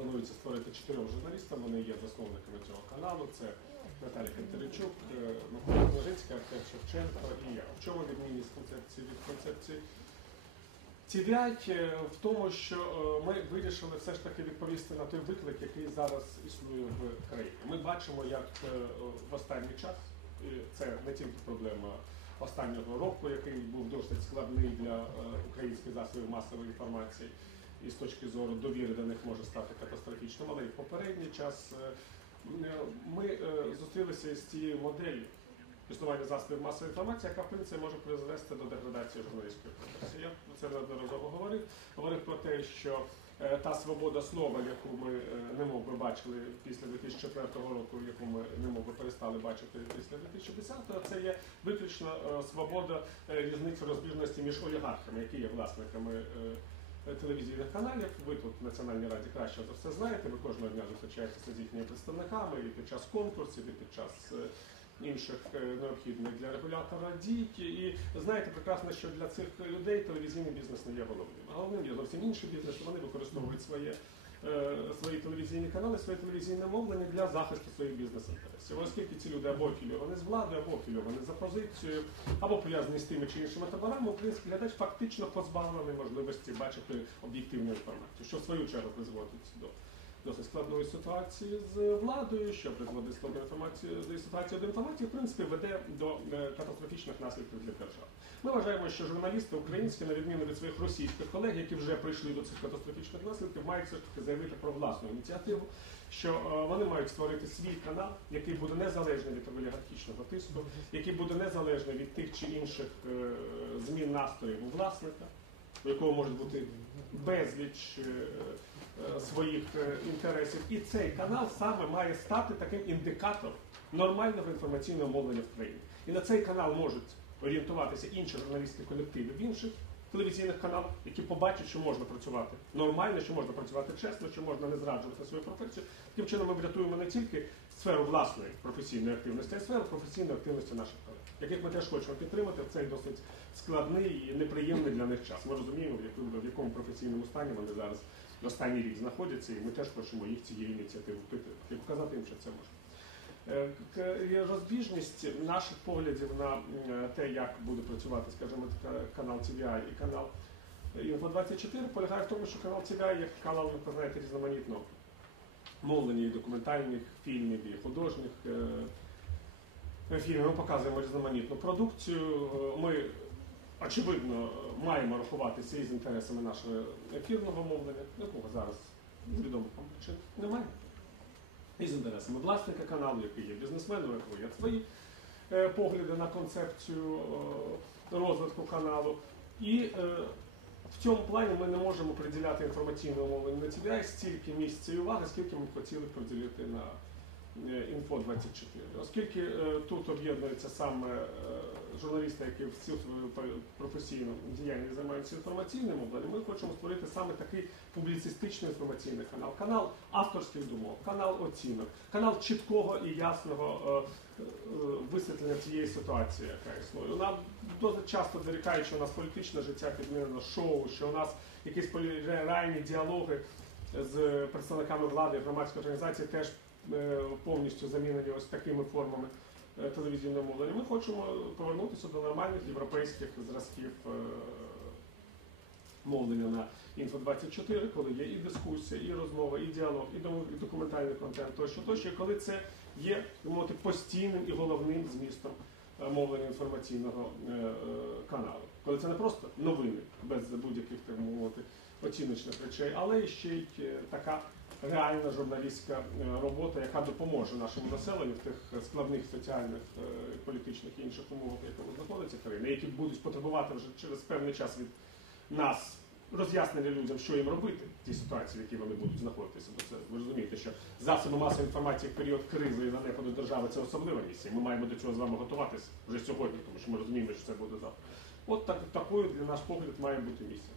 планується створити чотирьох журналістів. Вони є засновниками цього каналу. Це Наталя Кентеричук, е, Микола Княжицький, Артем Шевченко і я. В чому відмінність концепції від концепції? TVI е, в тому, що е, ми вирішили все ж таки відповісти на той виклик, який зараз існує в країні. Ми бачимо, як в останній час, і це не тільки проблема останнього року, який був досить складний для українських засобів масової інформації, і з точки зору довіри до них може стати катастрофічним, але в попередній час е, е, ми е, зустрілися з цією моделлю існування засобів масової інформації, яка в принципі може призвести до деградації журналістської професії. Я про це неодноразово говорив. Говорив про те, що та свобода слова, яку ми е, немов би бачили після 2004 року, яку ми немов би перестали бачити після 2010-го, це є виключно свобода різниці розбіжності між олігархами, які є власниками. Е, Телевізійних каналів, ви тут в Національній раді краще за все знаєте. Ви кожного дня зустрічаєтеся з їхніми представниками і під час конкурсів, і під час е, інших е, необхідних для регулятора дій. І знаєте прекрасно, що для цих людей телевізійний бізнес не є головним. Головним є зовсім інший бізнес. Вони використовують своє. Е, Свої телевізійні канали, своє телевізійне мовлення для захисту своїх бізнес-інтересів. Оскільки ці люди або афілювані з владою, або афілювані за позицією, або пов'язані з тими чи іншими таборами, український глядач фактично позбавлений можливості бачити об'єктивну інформацію, що в свою чергу призводить до досить складної ситуації з владою, що призводить до ситуації до інформації, в принципі, веде до е, катастрофічних наслідків для держави. Ми вважаємо, що журналісти українські, на відміну від своїх російських колег, які вже прийшли до цих катастрофічних наслідків, мають все ж таки заявити про власну ініціативу, що е, вони мають створити свій канал, який буде незалежний від олігархічного тиску, який буде незалежний від тих чи інших е, змін настроїв у власника, у якого можуть бути безліч своїх е, інтересів. І цей канал саме має стати таким індикатором нормального інформаційного мовлення в країні. І на цей канал можуть орієнтуватися інші журналістські колективи в інших телевізійних каналах, які побачать, що можна працювати нормально, що можна працювати чесно, що можна не зраджувати свою професію. Таким чином ми врятуємо не тільки сферу власної професійної активності, а й сферу професійної активності наших колег, яких ми теж хочемо підтримати в цей досить складний і неприємний для них час. Ми розуміємо, в якому професійному стані вони зараз останній рік знаходяться, і ми теж хочемо їх цією ініціативою підтримати і показати їм, що це може. Е, є Розбіжність наших поглядів на те, як буде працювати, скажімо, канал TVI і канал Інфо24 полягає в тому, що канал TVI як канал, ви знаєте, різноманітного мовлення і документальних фільмів, і художніх е, фільмів. Ми показуємо різноманітну продукцію. Е, Ми, очевидно, маємо рахуватися і з інтересами нашого ефірного мовлення, якого зараз відомих вам причин немає і з інтересами власника каналу, який є бізнесменом, якого є свої е, погляди на концепцію е, розвитку каналу. І е, в цьому плані ми не можемо приділяти інформаційному мовленню на TVI стільки місця і уваги, скільки ми б хотіли приділити на інфо 24 Оскільки е, тут об'єднуються саме е, журналісти, які всю свою пр- професійну діяльність займаються інформаційним мовленням, ми хочемо створити саме такий публіцистичний інформаційний канал, канал авторських думок, канал оцінок, канал чіткого і ясного е, е, висвітлення цієї ситуації, яка існує. Нам досить часто дорікають, що у нас політичне життя підмінено шоу, що у нас якісь реальні діалоги з представниками влади громадської організації теж е, повністю замінені ось такими формами е, телевізійного мовлення. Ми хочемо повернутися до нормальних європейських зразків е, мовлення на Інфо-24, коли є і дискусія, і розмова, і діалог, і документальний контент, тощо, тощо, коли це є мовити, постійним і головним змістом е, мовлення інформаційного е, е, каналу. Коли це не просто новини без будь-яких так мовити оціночних речей, але ще й е, така реальна журналістська е, робота, яка допоможе нашому населенню в тих складних соціальних, е, політичних і інших умовах, в якому знаходиться країна, які будуть потребувати вже через певний час від нас роз'яснення людям, що їм робити в тій ситуації, в якій вони будуть знаходитися. Бо це ви розумієте, що засоби масової інформації в період кризи і занепаду держави це особлива місія. Ми маємо до цього з вами готуватися вже сьогодні, тому що ми розуміємо, що це буде завтра. От так, такою для наш погляд має бути місія.